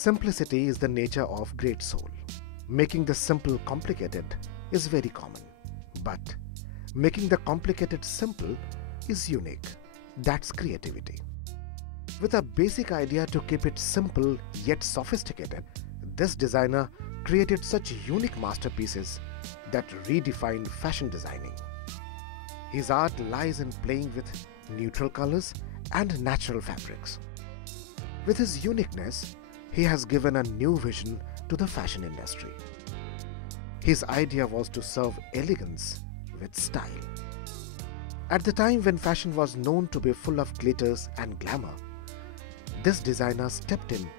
Simplicity is the nature of great soul. Making the simple complicated is very common, but making the complicated simple is unique. That's creativity. With a basic idea to keep it simple yet sophisticated, this designer created such unique masterpieces that redefined fashion designing. His art lies in playing with neutral colors and natural fabrics. With his uniqueness, he has given a new vision to the fashion industry. His idea was to serve elegance with style. At the time when fashion was known to be full of glitters and glamour, this designer stepped in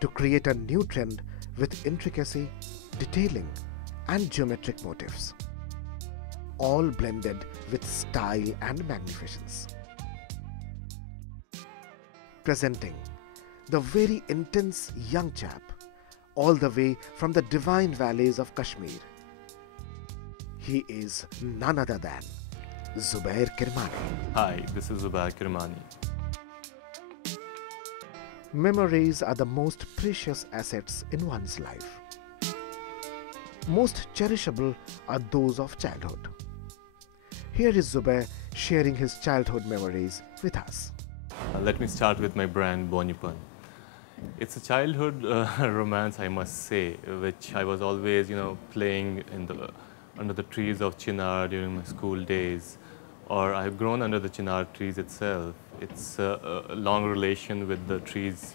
to create a new trend with intricacy, detailing, and geometric motifs, all blended with style and magnificence. Presenting the very intense young chap, all the way from the divine valleys of Kashmir. He is none other than Zubair Kirmani. Hi, this is Zubair Kirmani. Memories are the most precious assets in one's life. Most cherishable are those of childhood. Here is Zubair sharing his childhood memories with us. Let me start with my brand Bonipan. It's a childhood romance, I must say, which I was always, playing under the trees of chinar during my school days, or I've grown under the chinar trees itself. It's a long relation with the trees.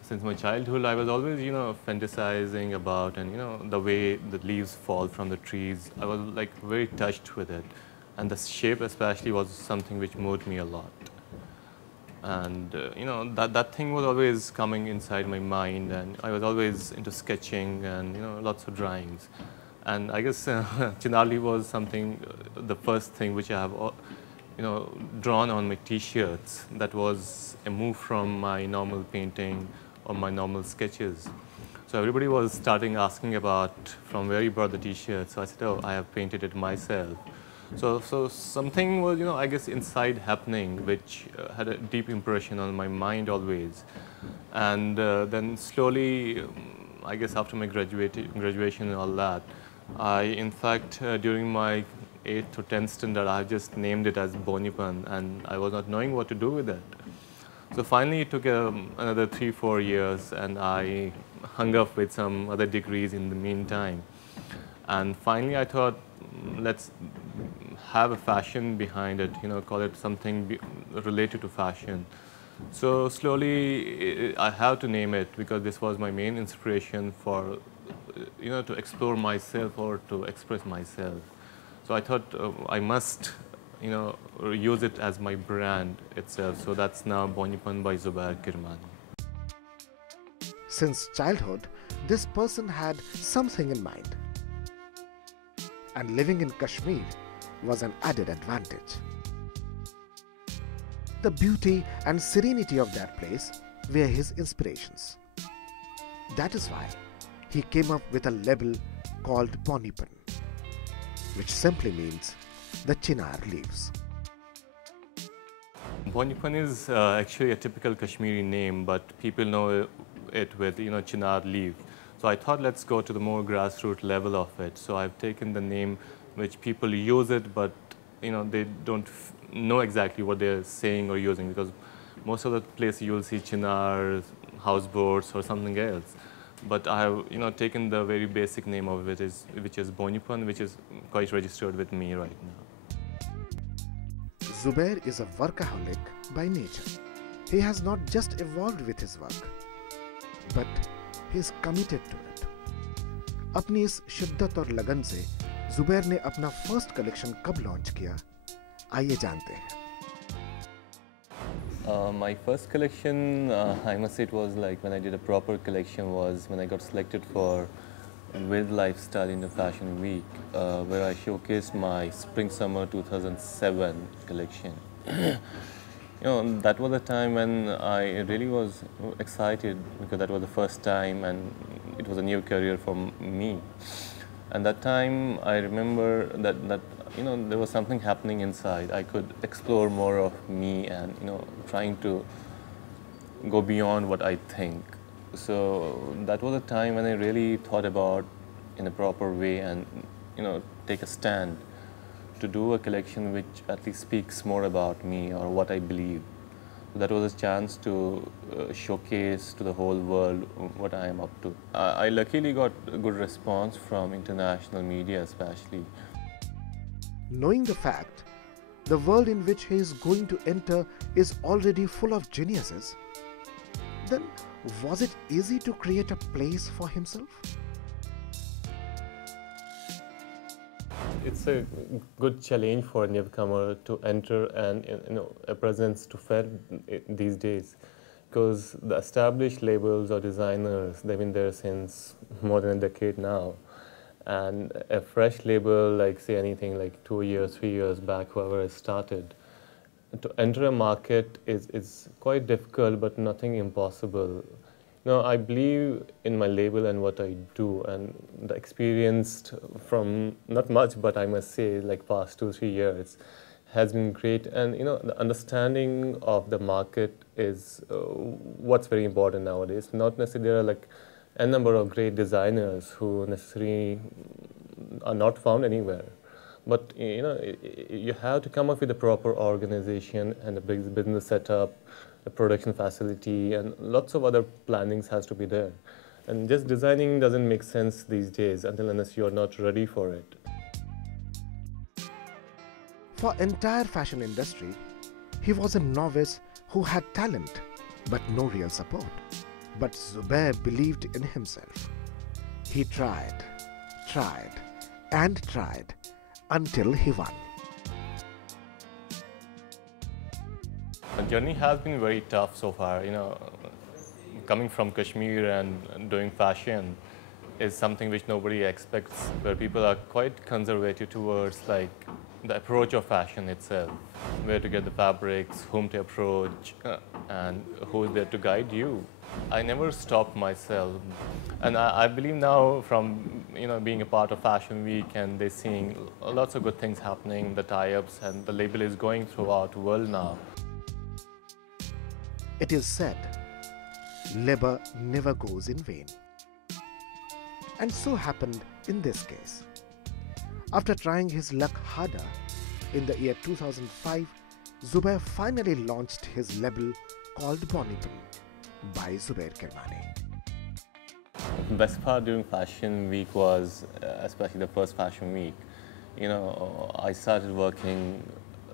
Since my childhood, I was always, fantasizing about and, the way the leaves fall from the trees. I was like very touched with it. And the shape especially was something which moved me a lot. And, that thing was always coming inside my mind, and I was always into sketching and, lots of drawings. And I guess chinar leaf was something, the first thing which I have, drawn on my t-shirts. That was a move from my normal painting or my normal sketches. So everybody was starting asking about from where you brought the t-shirt. So I said, oh, I have painted it myself. So something was, I guess inside happening, which had a deep impression on my mind always. And then slowly, I guess after my graduation and all that, I, in fact, during my 8th or 10th standard, I just named it as Bonipan, and I was not knowing what to do with it. So finally, it took another 3-4 years, and I hung up with some other degrees in the meantime. And finally, I thought, let's have a fashion behind it, call it something related to fashion. So slowly, I have to name it because this was my main inspiration for, to explore myself or to express myself. So I thought I must, use it as my brand itself. So that's now Bonipan by Zubair Kirmani. Since childhood, this person had something in mind. And living in Kashmir was an added advantage. The beauty and serenity of that place were his inspirations. That is why he came up with a label called Bonipan, which simply means the chinar leaves. Bonipan is actually a typical Kashmiri name, but people know it with chinar leaf. So I thought let's go to the more grassroots level of it. So I've taken the name which people use it, but they don't know exactly what they're saying or using, because most of the places you'll see chinar, houseboats or something else. But I have taken the very basic name of it, which is Bonipan, which is quite registered with me right now. Zubair is a workaholic by nature. He has not just evolved with his work, but he is committed to it. अपनी इस शिद्दत और लगन से जुबैर ने अपना first collection कब launch किया, आइए जानते हैं. My first collection, I must say it was like when I did a proper collection was when I got selected for With Lifestyle in the Fashion Week, where I showcased my Spring-Summer 2007 collection. That was a time when I really was excited because that was the first time and it was a new career for me. And that time I remember that there was something happening inside. I could explore more of me and trying to go beyond what I think. So that was a time when I really thought about in a proper way and take a stand to do a collection which at least speaks more about me or what I believe. That was a chance to showcase to the whole world what I am up to. I luckily got a good response from international media especially. Knowing the fact the world in which he is going to enter is already full of geniuses, then was it easy to create a place for himself? It's a good challenge for a newcomer to enter and a presence to fill these days, because the established labels or designers, they've been there since more than a decade now, and a fresh label like say anything like 2 years, 3 years back, whoever has started, to enter a market is quite difficult but nothing impossible. No, I believe in my label and what I do, and the experience from not much, but I must say, like past 2, 3 years, has been great. And the understanding of the market is what's very important nowadays. Not necessarily there are like a number of great designers who necessarily are not found anywhere. But you have to come up with a proper organization and a big business setup, a production facility, and lots of other plannings has to be there. And just designing doesn't make sense these days until unless you're not ready for it. For entire fashion industry, he was a novice who had talent but no real support. But Zubair believed in himself. He tried and tried until he won. The journey has been very tough so far. Coming from Kashmir and doing fashion is something which nobody expects, where people are quite conservative towards like the approach of fashion itself, where to get the fabrics, whom to approach, and who is there to guide you. I never stopped myself, and I believe now from being a part of Fashion Week and they're seeing lots of good things happening, the tie-ups, and the label is going throughout the world now. It is said, labor never goes in vain. And so happened in this case. After trying his luck harder, in the year 2005, Zubair finally launched his label called Bonnipal by Zubair Kirmani. The best part during Fashion Week was, especially the first Fashion Week, I started working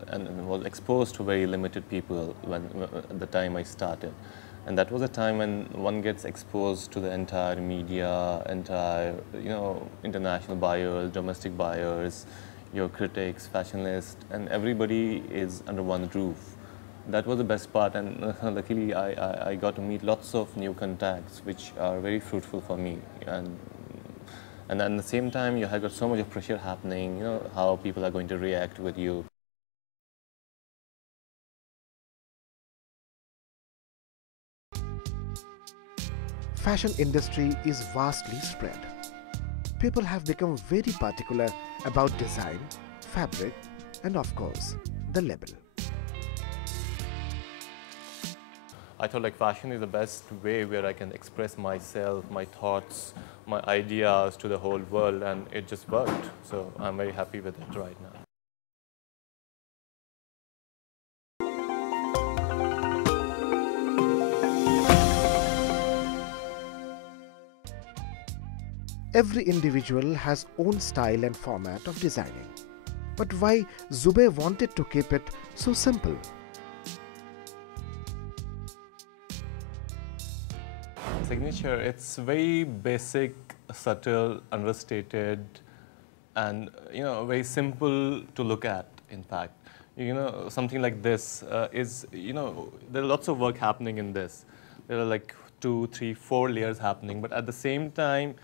and was exposed to very limited people at the time I started. And that was a time when one gets exposed to the entire media, entire, international buyers, domestic buyers, your critics, fashionists, and everybody is under one roof. That was the best part, and luckily I got to meet lots of new contacts, which are very fruitful for me. And at the same time, you have got so much of pressure happening, how people are going to react with you. Fashion industry is vastly spread. People have become very particular about design, fabric, and of course, the label. I thought like fashion is the best way where I can express myself, my thoughts, my ideas to the whole world, and it just worked. So I'm very happy with it right now. Every individual has own style and format of designing. But why Zubair wanted to keep it so simple? Signature, it's very basic, subtle, understated, and very simple to look at, in fact. Something like this is, there are lots of work happening in this. There are like 2, 3, 4 layers happening, but at the same time,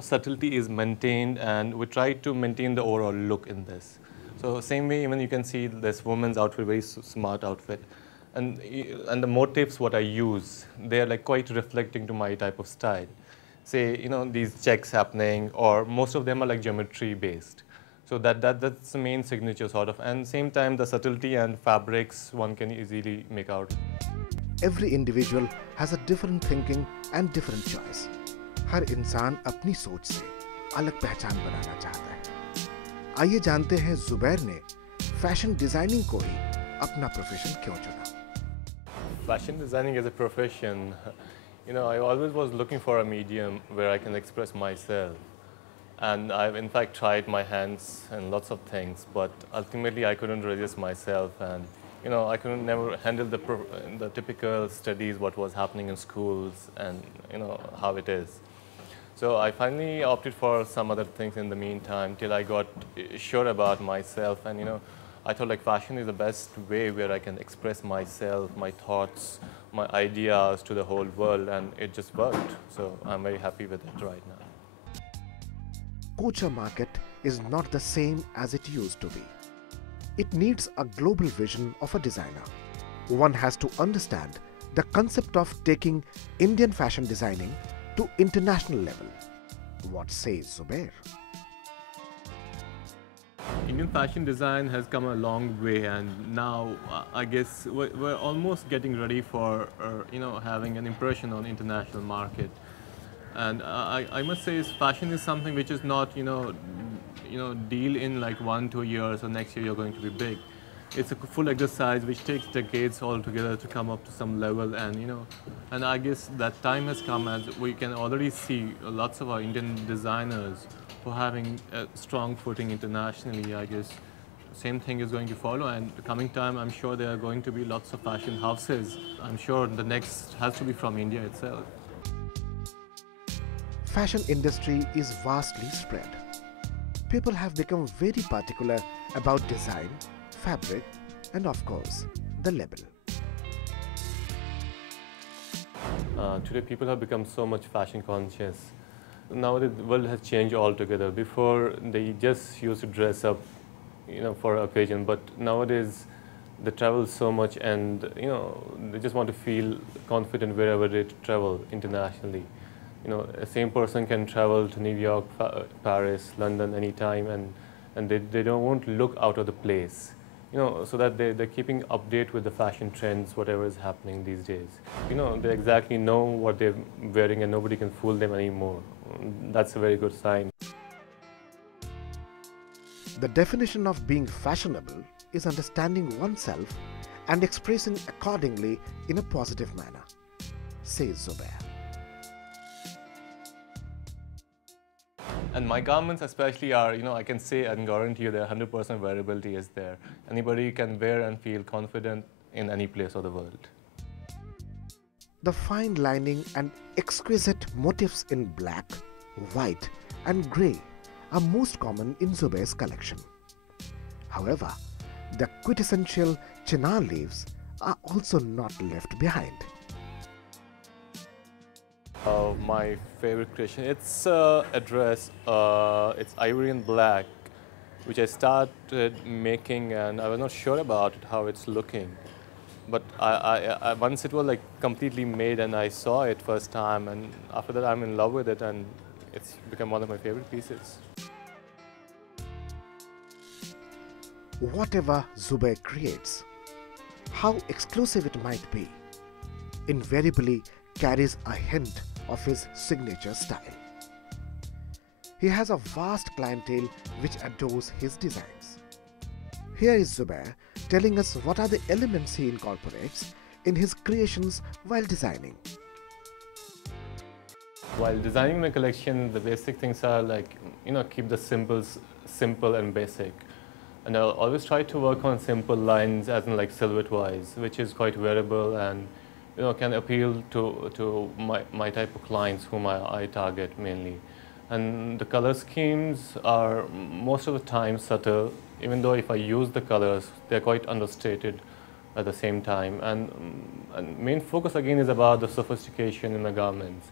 subtlety is maintained, and we try to maintain the overall look in this. So same way, even you can see this woman's outfit, very smart outfit, and the motifs what I use, they are like quite reflecting to my type of style. Say these checks happening, or most of them are like geometry based. So that's the main signature sort of, and same time the subtlety and fabrics one can easily make out. every individual has a different thinking and different choice. हर इंसान अपनी सोच से अलग पहचान बनाना चाहता है। आइए जानते हैं जुबैर ने फैशन डिजाइनिंग को ही अपना प्रोफेशन क्यों चुना। Fashion designing as a profession, I always was looking for a medium where I can express myself. And I've in fact tried my hands in lots of things, but ultimately I couldn't resist myself, and I couldn't never handle the typical studies, what was happening in schools, and how it is. So I finally opted for some other things in the meantime till I got sure about myself, and I thought like fashion is the best way where I can express myself, my thoughts, my ideas to the whole world, and it just worked. So I'm very happy with it right now. Culture market is not the same as it used to be. It needs a global vision of a designer. One has to understand the concept of taking Indian fashion designing to international level. What says Zubair? Indian fashion design has come a long way, and now I guess we're almost getting ready for having an impression on international market. And I must say, fashion is something which is not deal in like 1-2 years or next year you're going to be big. It's a full exercise which takes decades altogether to come up to some level, and I guess that time has come, as we can already see lots of our Indian designers who are having a strong footing internationally. I guess same thing is going to follow, and the coming time I'm sure there are going to be lots of fashion houses. I'm sure the next has to be from India itself. Fashion industry is vastly spread. People have become very particular about design, fabric, and of course, the label. Today people have become so much fashion conscious. Nowadays the world has changed altogether. Before they just used to dress up, for an occasion, but nowadays they travel so much, and they just want to feel confident wherever they travel internationally. A same person can travel to New York, Paris, London anytime, and they won't look out of the place, so that they're keeping update with the fashion trends, whatever is happening these days. They exactly know what they're wearing, and nobody can fool them anymore. That's a very good sign. The definition of being fashionable is understanding oneself and expressing accordingly in a positive manner, says Zubair. And my garments especially are, I can say and guarantee you that 100% wearability is there. Anybody can wear and feel confident in any place of the world. The fine lining and exquisite motifs in black, white and grey are most common in Zubair's collection. However, the quintessential chinar leaves are also not left behind. My favorite creation, it's a dress, it's ivory and black, which I started making, and I was not sure about it, how it's looking. But I once it was like completely made and I saw it first time, and after that I'm in love with it, and it's become one of my favorite pieces. Whatever Zubair creates, how exclusive it might be, invariably carries a hint of his signature style. He has a vast clientele which adores his designs. Here is Zubair telling us what are the elements he incorporates in his creations while designing. While designing my collection, the basic things are like, keep the simple and basic. And I'll always try to work on simple lines, as in like silhouette-wise, which is quite wearable and can appeal to my type of clients whom I target mainly. And the color schemes are most of the time subtle, even though if I use the colors, they're quite understated at the same time. And main focus again is about the sophistication in the garments.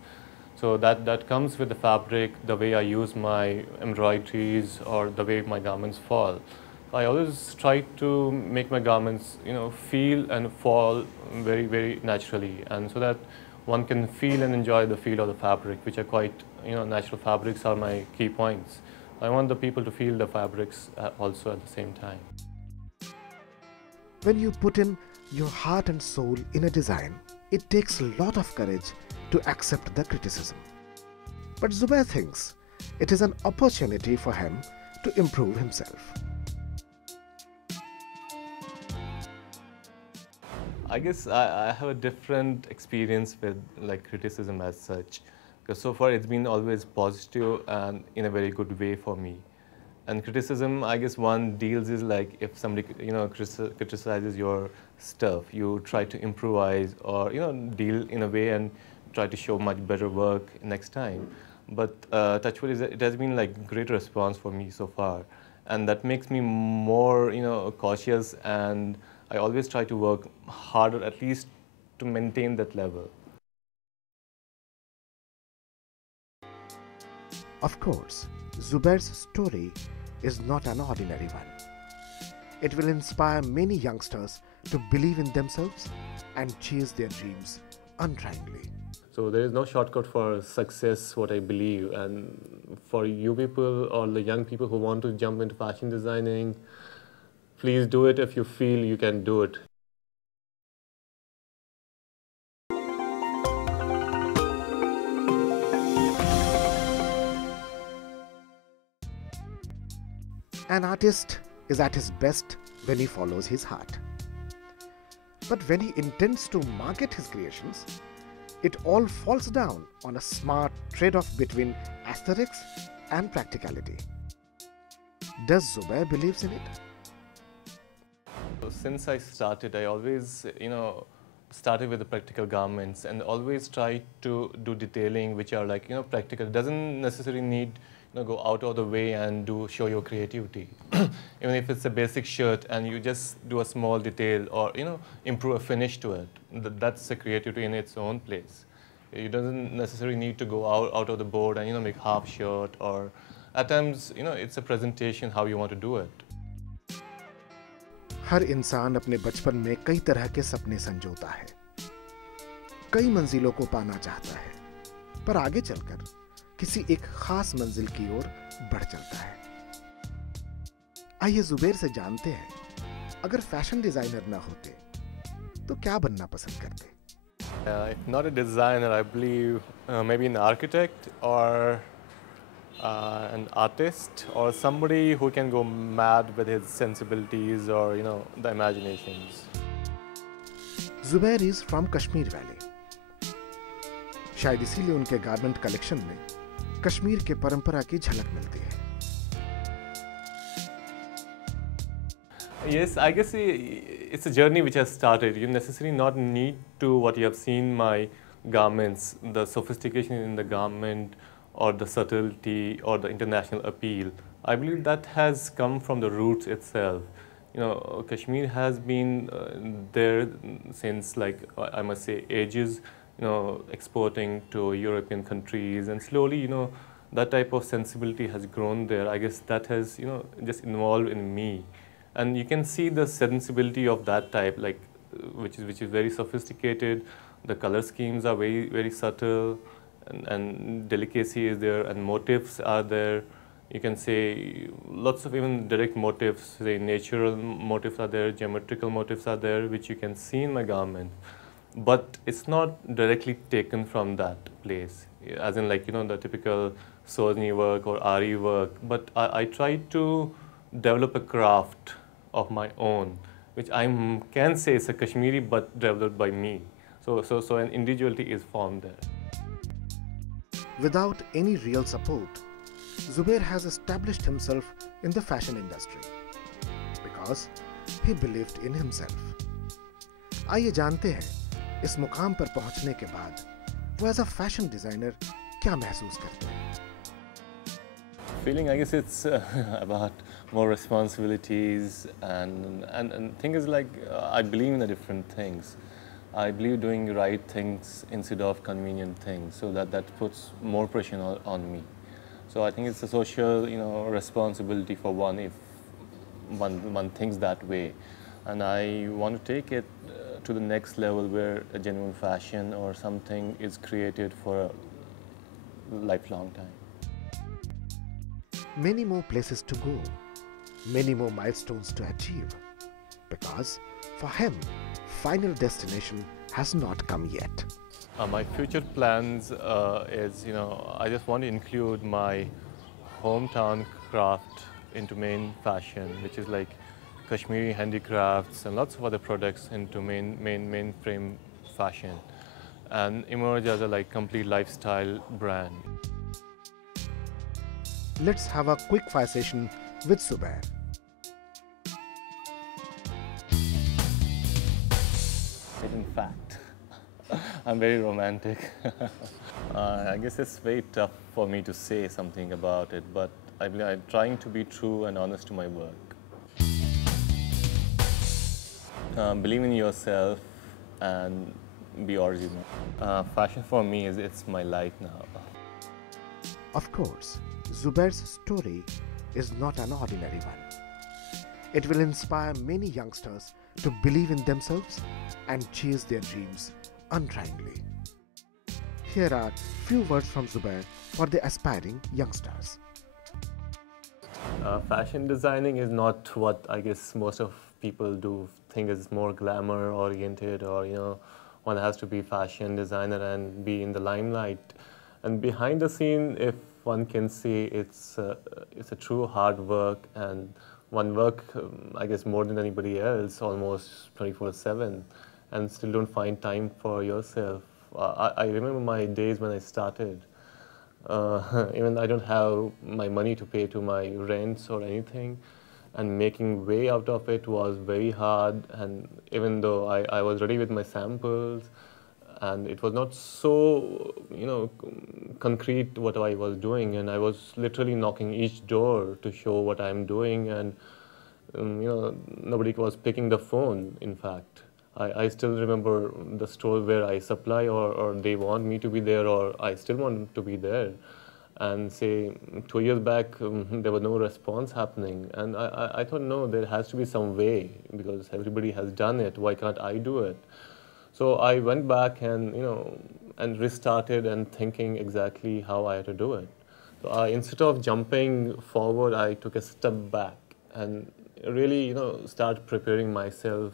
So that comes with the fabric, the way I use my embroideries, or the way my garments fall. I always try to make my garments, feel and fall very, very naturally, and so that one can feel and enjoy the feel of the fabric, which are quite, natural fabrics are my key points. I want the people to feel the fabrics also at the same time. When you put in your heart and soul in a design, it takes a lot of courage to accept the criticism. But Zubair thinks it is an opportunity for him to improve himself. I guess I have a different experience with like criticism as such, because so far it's been always positive and in a very good way for me. And criticism, I guess one deals is like if somebody criticizes your stuff, you try to improvise or deal in a way and try to show much better work next time. But touch wood, it has been like great response for me so far, and that makes me more cautious, and I always try to work harder at least to maintain that level. Of course, Zubair's story is not an ordinary one. It will inspire many youngsters to believe in themselves and chase their dreams untrainedly. So there is no shortcut for success, what I believe. And for you people or the young people who want to jump into fashion designing, please do it if you feel you can do it. An artist is at his best when he follows his heart. But when he intends to market his creations, it all falls down on a smart trade-off between aesthetics and practicality. Does Zubair believes in it? So since I started, I always, started with the practical garments and always try to do detailing which are like, practical. It doesn't necessarily need, go out of the way and show your creativity. Even if it's a basic shirt and you just do a small detail or, improve a finish to it, that's a creativity in its own place. You doesn't necessarily need to go out of the board and, make half shirt, or at times, it's a presentation how you want to do it. हर इंसान अपने बचपन में कई तरह के सपने संजोता है, कई मंजिलों को पाना चाहता है, पर आगे चलकर किसी एक खास मंजिल की ओर बढ़ चलता है। आइए जुबैर से जानते हैं, अगर फैशन डिजाइनर ना होते तो क्या बनना पसंद करते? If not a designer, I believe maybe an architect or an artist or somebody who can go mad with his sensibilities or the imaginations. Zubair is from Kashmir Valley. शायद इसीलिए उनके गारमेंट कलेक्शन में कश्मीर के परंपरा की झलक मिलती है। Yes, I guess it's a journey which has started. You necessarily not need to what you have seen my garments, the sophistication in the garment or the subtlety or the international appeal. I believe that has come from the roots itself. Kashmir has been there since, like, I must say, ages, exporting to European countries, and slowly, that type of sensibility has grown there. I guess that has, just involved in me. And you can see the sensibility of that type, like, which is very sophisticated. The color schemes are very, very subtle, and delicacy is there, and motifs are there. You can say lots of even direct motifs, say natural motifs are there, geometrical motifs are there, which you can see in my garment. But it's not directly taken from that place, as in, like, the typical Sozni work or Ari work. But I try to develop a craft of my own, which I can say is a Kashmiri, but developed by me. So an individuality is formed there. Without any real support, Zubair has established himself in the fashion industry because he believed in himself. आइए जानते हैं, इस मुकाम पर पहुंचने के बाद वो एज अ फैशन डिजाइनर क्या महसूस करते हैं? Feeling, I guess it's about more responsibilities, and thing is, like, I believe in the different things. I believe doing right things instead of convenient things, so that puts more pressure on me. So I think it's a social, responsibility for one if one thinks that way, and I want to take it to the next level where a genuine fashion or something is created for a lifelong time. Many more places to go, many more milestones to achieve, because for him, final destination has not come yet. My future plans is, I just want to include my hometown craft into main fashion, which is like Kashmiri handicrafts and lots of other products into mainframe fashion, and emerge as a complete lifestyle brand. Let's have a quick fire session with Zubair. In fact, I'm very romantic. I guess it's very tough for me to say something about it, but I'm trying to be true and honest to my work. Believe in yourself and be original. Fashion for me it's my life now. Of course, Zubair's story is not an ordinary one. It will inspire many youngsters to believe in themselves and chase their dreams untiringly. Here are few words from Zubair for the aspiring youngsters. Fashion designing is not what I guess most of people do think is more glamour oriented, or one has to be fashion designer and be in the limelight. And behind the scene, if one can say, it's a true hard work, and one work I guess more than anybody else, almost 24/7, and still don't find time for yourself. I remember my days when I started. Even I don't have my money to pay to my rents or anything, and making way out of it was very hard. And even though I was ready with my samples, and it was not so concrete what I was doing, and I was literally knocking each door to show what I'm doing, and nobody was picking the phone. In fact, I still remember the store where I supply, or they want me to be there, or I still want to be there. And say 2 years back, there was no response happening. And I thought, no, there has to be some way, because everybody has done it. Why can't I do it? So I went back and, and restarted and thinking exactly how I had to do it. So instead of jumping forward, I took a step back and really, start preparing myself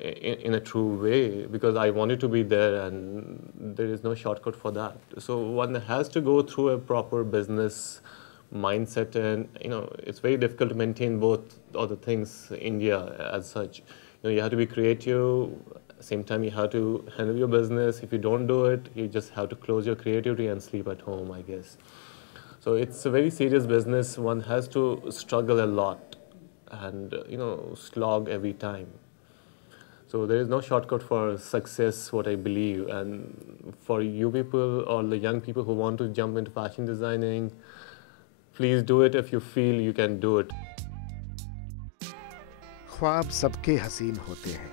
in a true way, because I wanted to be there, and there is no shortcut for that. So one has to go through a proper business mindset, and it's very difficult to maintain both other things. India as such, you have to be creative. At the same time, you have to handle your business. If you don't do it, you just have to close your creativity and sleep at home, I guess. So it's a very serious business. One has to struggle a lot and slog every time. So there is no shortcut for success, what I believe. And for you people, or the young people who want to jump into fashion designing, please do it if you feel you can do it. ख्वाब सबके हसीन होते हैं,